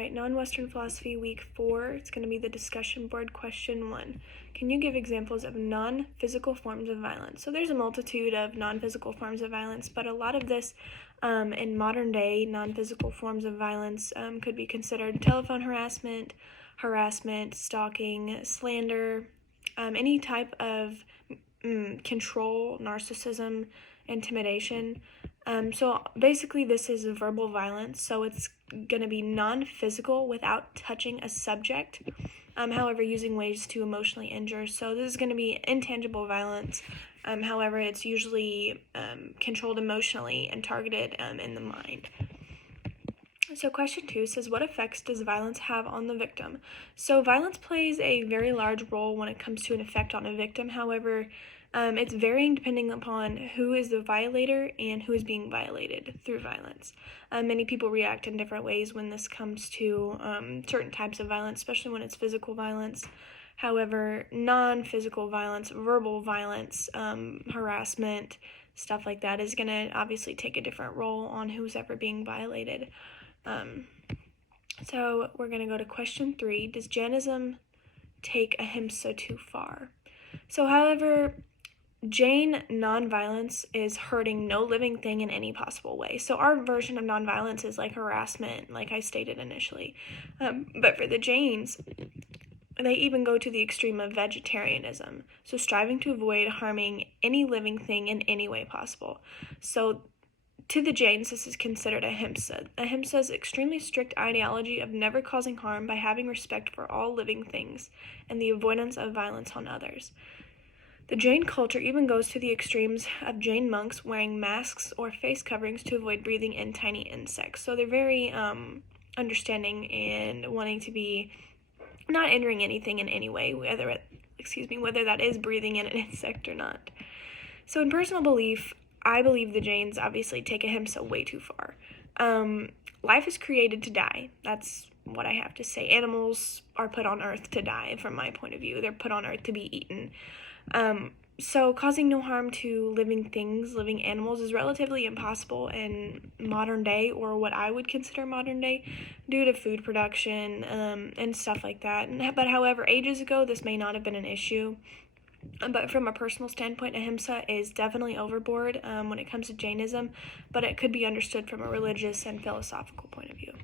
right, non-Western philosophy week 4. It's going to be the discussion board question 1. Can you give examples of non-physical forms of violence? So there's a multitude of non-physical forms of violence, but a lot of this in modern day non-physical forms of violence could be considered telephone harassment, stalking, slander, any type of control, narcissism, intimidation. So basically this is verbal violence, so it's going to be non-physical without touching a subject, however using ways to emotionally injure. So this is going to be intangible violence, however it's usually controlled emotionally and targeted in the mind. So question 2 says, what effects does violence have on the victim? So violence plays a very large role when it comes to an effect on a victim. However, it's varying depending upon who is the violator and who is being violated through violence. Many people react in different ways when this comes to certain types of violence, especially when it's physical violence. However, non-physical violence, verbal violence, harassment, stuff like that is going to obviously take a different role on who's ever being violated. So we're going to go to question 3. Does Jainism take ahimsa too far? So however, Jain nonviolence is hurting no living thing in any possible way. So our version of nonviolence is like harassment, like I stated initially. But for the Jains, they even go to the extreme of vegetarianism, so striving to avoid harming any living thing in any way possible. So to the Jains, this is considered ahimsa. Ahimsa is extremely strict ideology of never causing harm by having respect for all living things and the avoidance of violence on others. The Jain culture even goes to the extremes of Jain monks wearing masks or face coverings to avoid breathing in tiny insects. So they're very understanding and wanting to be not injuring anything in any way, whether that is breathing in an insect or not. So in personal belief, I believe the Jains obviously take ahimsa way too far. Life is created to die. That's what I have to say. Animals are put on earth to die, from my point of view. They're put on earth to be eaten. So causing no harm to living things, living animals, is relatively impossible in modern day, or what I would consider modern day, due to food production and stuff like that. But however, ages ago, this may not have been an issue. But from a personal standpoint, ahimsa is definitely overboard when it comes to Jainism, but it could be understood from a religious and philosophical point of view.